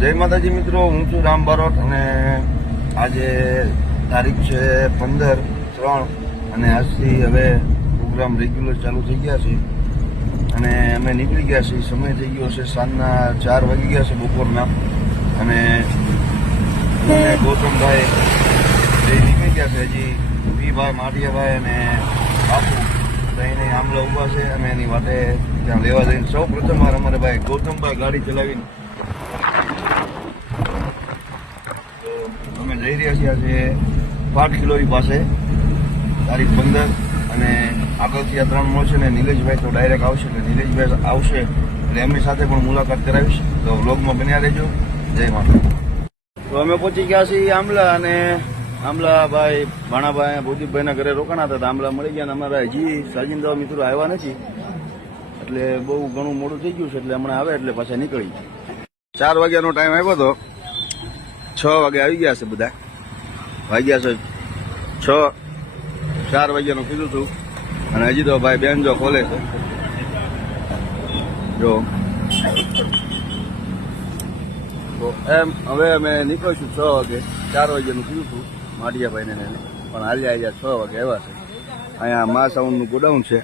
જય માતાજી મિત્રો, હું છું રામ બારોટ અને આજે તારીખ છે 15/3 અને આજથી હવે પ્રોગ્રામ રેગ્યુલર ચાલુ થઈ ગયા છે અને અમે નીકળી ગયા છીએ. સમય થઈ ગયો છે સાંજના 4 વાગી ગયા છે બપોરના અને ગૌતમભાઈ એ નીકળી ગયા છે. હજી પીભાઈ, માટિયાભાઈ અને બાપુ એને આમલા ઊભા છે અને એની વાટે ત્યાં લેવા જઈને સૌ પ્રથમ વાર અમારે ભાઈ ગૌતમભાઈ ગાડી ચલાવીને અમે જઈ રહ્યા છીએ આજે પાટ કિલોરી પાસે તારીખ 15 અને આગળથી આ 3 મળશે ને નિલેશભાઈ તો ડાયરેક્ટ આવશે. એટલે નિલેશભાઈ આવશે એટલે એમની સાથે પણ મુલાકાત કરાવીશ. તો વ્લોગમાં બન્યા રહેજો. જય માતા. તો અમે પહોંચી ગયા છીએ આમલા અને આમલા ભાઈ ભાણાભાઈ ભૌતિકભાઈના ઘરે રોકાણા હતા. આમલા મળી ગયા અને અમારા હજી સાજિંદા મિત્રો આવ્યા નથી એટલે બહુ ઘણું મોડું થઈ ગયું છે. એટલે હમણાં આવે એટલે પાછા નીકળી 4 વાગ્યાનો ટાઈમ આવ્યો હતો. 6 વાગે આવી ગયા છે બધા. વાગ્યા છે 4 વાગ્યાનું કીધું હતું અને હજી તો ભાઈ બેન જો ખોલે છે જો. તો એમ હવે અમે નીકળીશું 6 વાગે. 4 વાગ્યાનું કીધું હતું માટિયાભાઈને પણ હાલ્યા 6 વાગે આવ્યા છે. અહીંયા મા સાઉન્ડનું ગોડાઉન છે.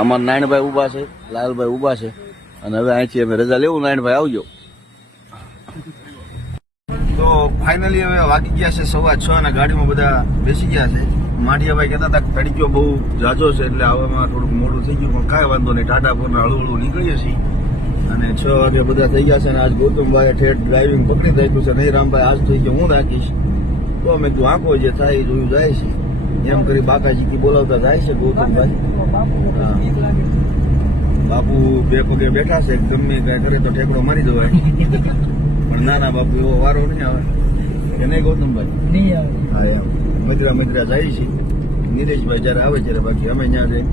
અમારા નાયણભાઈ ઊભા છે, લાલભાઈ ઊભા છે અને હવે અહીંથી અમે રજા લેવું. નાયણભાઈ આવજો. તો ફાઇનલી હવે વાગી ગયા છે 6:15 અને ગાડીમાં બધા બેસી ગયા છે. માટિયાભાઈ કહેતા હતા કે તડક્યો બહુ ઝાઝો છે એટલે આવવામાં થોડુંક મોડું થઈ ગયું પણ કાંઈ વાંધો નહીં. ટાટા પરના હળવું નીકળીએ છીએ અને 6 વાગે બધા થઈ ગયા છે અને આજ ગૌતમભાઈ ઠેઠ ડ્રાઇવિંગ પકડી રાખ્યું છે. નહીં રામભાઈ આજ થઈ ગયો હું રાખીશ. તો અમે તું આંખો જે થાય એ જોયું જાય છે એમ કરી બાકાજી બોલાવતા જાય છે ગૌતમભાઈ. બાપુ 2 પગે બેઠા છે. ગમે કાંઈ કરે તો ઠેકડો મારી દેવાય પણ ના બાપુ એવો વારો નહીં આવે કે નહીં ગૌતમભાઈ? નહીં આવે. હા એમ મજરા જાય છે. નિલેશભાઈ જયારે આવે ત્યારે બાકી અમે ત્યાં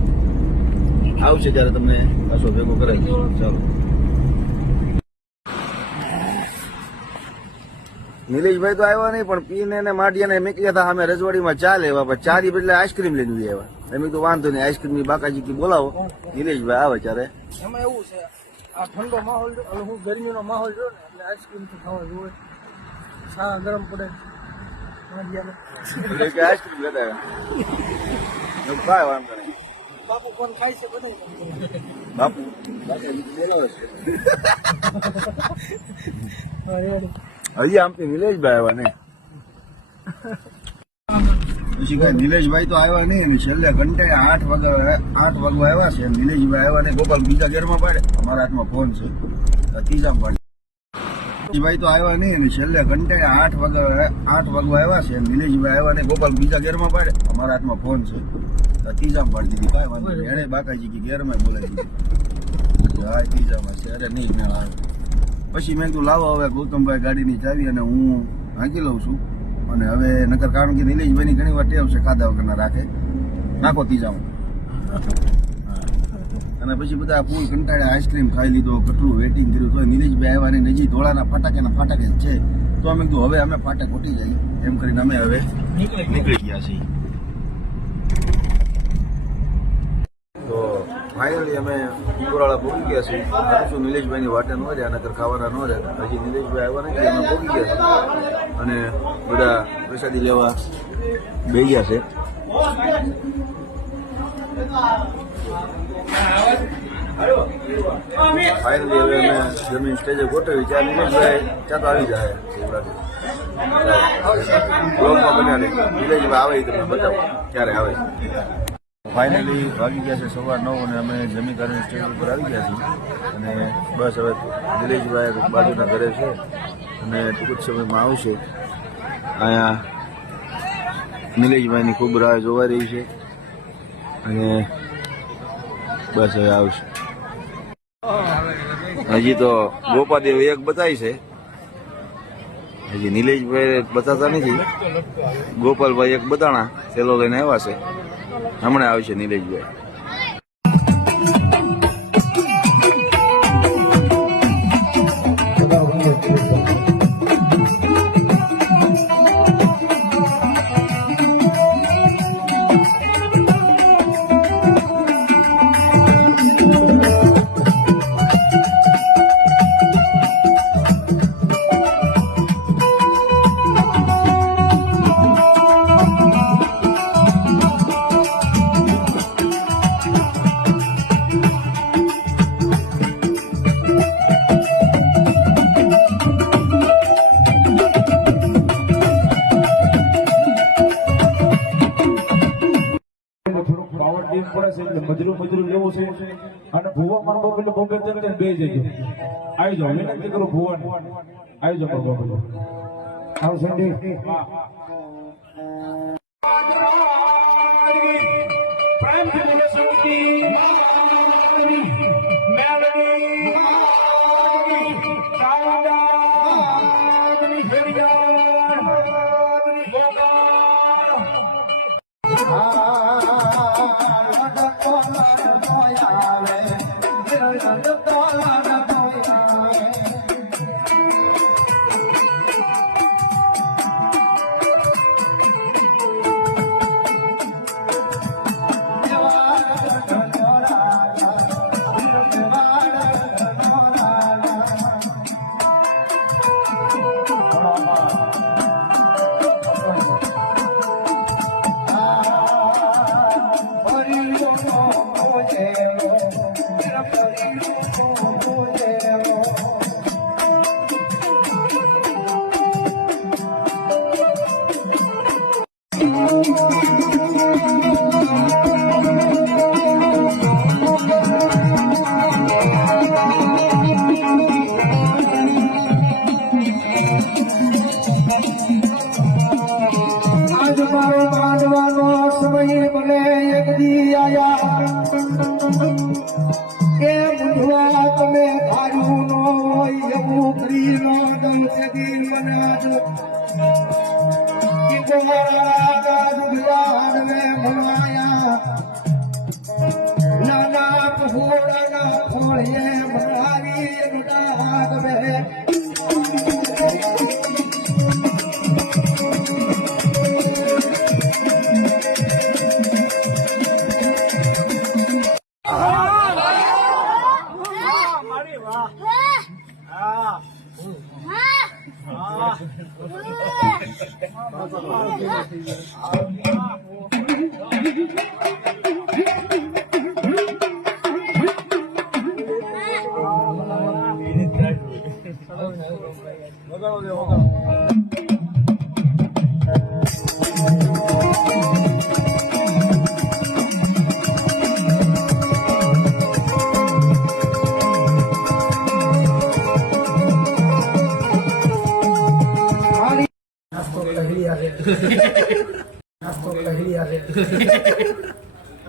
આવશે ત્યારે તમને પાછો ભેગો કરાવી. ચાલો નિલેશભાઈ તો આવ્યા નહીં પણ પીને ને માટિયાને મેકલ્યા હતા અમે રજવાડીમાં ચા લેવા. પણ ચારી બદલે આઈસ્ક્રીમ લઈને આવ્યા. એમ તો વાંધો નહીં, આઈસ્ક્રીમની બાકાજી બોલાવો. નિલેશભાઈ આવે ત્યારે એમાં એવું છે આ ઠંડો માહોલ હું ગરમીનો માહોલ જો ને એટલે આઈસ્ક્રીમ તો ખાવા જોઈએ. ચા ગરમ પડે એટલે આઈસ્ક્રીમ લેતા આવ્યા. કાંઈ વાંધો નહીં. બાપુ કોણ ખાય છે બધા બાપુ બોલાવે છે. હજી આમથી નિલેશભાઈ આવ્યા ને પછી કઈ નિલેશભાઈ તો આવ્યા નહીં અને છેલ્લે ઘંટે 8 વાગવા આવ્યા છે. નિલેશભાઈ આવ્યા ને ગોપાલ બીજા ગેરમાં પાડે. અમારા હાથમાં ફોન છે ત્રીજામાં પાડે. નિલેશભાઈ તો આવ્યા નહીં અને છેલ્લે ઘંટે 8 વાગવા આવ્યા છે. નિલેશભાઈ આવ્યા ને ગોપાલ બીજા ગેરમાં પાડે. અમારા હાથમાં ફોન છે ત્રીજામાં પાડી દીધી. કાંઈ વાંધો નહીં. એને બાકાજી ગેરમાં બોલાવી દીધી. હા ત્રીજામાં છે. અરે નહીં મેળ આવે. પછી મેં તું લાવો હવે ગૌતમભાઈ ગાડીની ચાવી અને હું હાંકી લઉં છું. અને હવે નકર કારણ કે નિલેશભાઈની ઘણી વાર ટેવ છે ખાધા વગરના રાખે. નાખો ત્રીજામાં. અને પછી બધા ફૂલ કંટાળ્યા. આઈસ્ક્રીમ ખાઈ લીધો, કેટલું વેટિંગ કર્યું તો નિલેશભાઈ આવ્યા ને નજી ધોળાના ફાટાકે છે. તો અમે કીધું હવે અમે ફાટક ઉઠી જઈએ એમ કરીને અમે હવે નીકળી ગયા છીએ. તો ફાઇનલી અમે ઉપરવાળા પહોંચી ગયા છીએ. શું નિલેશભાઈની વાટે ન રહ્યા નકર ખાવાના ન રહ્યા. હજી નિલેશભાઈ આવ્યા નથી અમે પહોંચી ગયા છીએ અને બધા પ્રસાદી લેવા બેસી ગયા છે. ફાઇનલી હવે અમે જમીન સ્ટેજે ગોઠવી ત્યાં નિલેશભાઈ ત્યાં તો આવી જાય. બ્લોગમાં બન્યા રહે. નિલેશભાઈ આવે તમને બતાવો ક્યારે આવે. ફાઇનલી વાગી ગયા છે 9:15 અને અમે જમી કરીને સ્ટેજ ઉપર આવી ગયા છીએ અને બસ હવે નિલેશભાઈ બાજુના ઘરે છે અને ટૂંક સમયમાં આવશે. અહીંયા નિલેશભાઈની ખૂબ રાહ જોવાઈ રહી છે અને બસ હવે આવશે. હજી તો ગોપાદેવ એક બતાવી છે. હજી નિલેશભાઈ બતાતા નથી. ગોપાલભાઈ એક બતાણા સેલો લઈને આવ્યા છે. હમણાં આવશે નિલેશભાઈ. પેલો બોમ્બે તને બે જજો આવી જાઓ વિનંતી કરું ભુવન આવી જાઓ બાબા આવ સંડી પ્રેમ થી બોલે સૌથી મેલડી સાવડા આજ મારો માંડવાનો સમય મને એક દી આયા કે મૂંઝવા તમે ધાર્યું ન હોય એવું કરી ન દઉં તે દી મને આજ કીધો મારા દુગલાને ભણાયા નાના પહોળાના ફોળે ભણાવી હાથ બે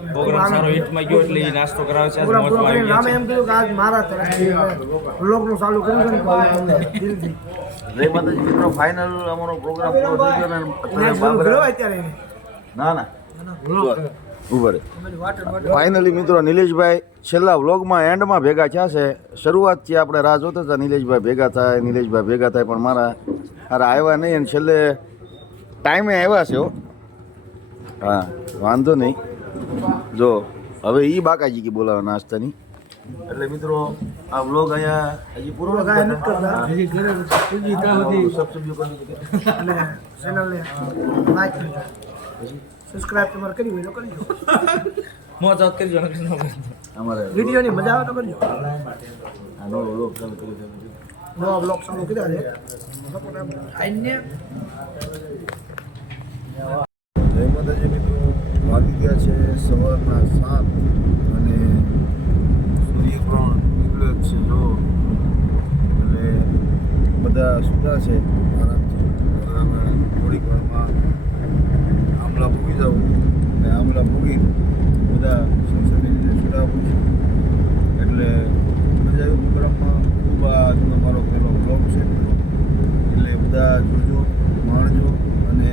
પ્રોગ્રામ સારો હિટમાં ગયો એટલે ઈ નાસ્તો કરાવે છે આજ મોજમાં આવી ગયા છે. એમ કીધું કે આજ મારા તરફથી વ્લોગનું ચાલુ કર્યું છે ને દિલથી જય માતાજી મિત્રો ફાઇનલ અમારો પ્રોગ્રામ પૂરો થઈ ગયો ને અત્યારે બાબરા અત્યારે ના ના ઉભા રહે ફાઇનલી મિત્રો નિલેશભાઈ છેલ્લા વ્લોગમાં એન્ડમાં ભેગા થયા છે શરૂઆતથી આપણે રાહ જોતા હતા નિલેશભાઈ ભેગા થાય પણ મારા આવ્યા નહીં અને છેલ્લે ટાઈમે આવ્યા છે હો હા વાંધો નહીં જો હવે એ બાકાજી કી બોલાવે નાસ્તાની એટલે મિત્રો આ વ્લોગ અહીંયા હજી પૂરો સબસ્ક્રાઇબ તમારે કરી હોય તો કરજો મોજ આત કરજો ને કરજો. અમારે વિડીયોની મજા આવે તો કરજો આનો વ્લોગ ચાલુ કરી દે નવા બ્લોગ ચાલુ કર્યા છે જય માતાજી મિત્રો વાગી ગયા છે સવારના 7 અને સૂર્ય પણ નીકળ્યો જ છે જો એટલે બધા સુધા છે આરામથી અમે થોડીક વારમાં આમલા મૂકી જાઉં અને આમલા મૂકી બધા સંસારની રીતે છોડાવું છું એટલે મજા આવી પ્રોગ્રામમાં ખૂબ આ તમારો પહેલો બ્લોગ છે એટલે બધા જોજો માણજો અને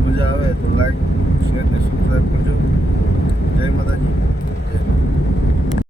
મજા આવે તો લાઈક શેર ને સબસ્ક્રાઈબ કરજો જય માતાજી જય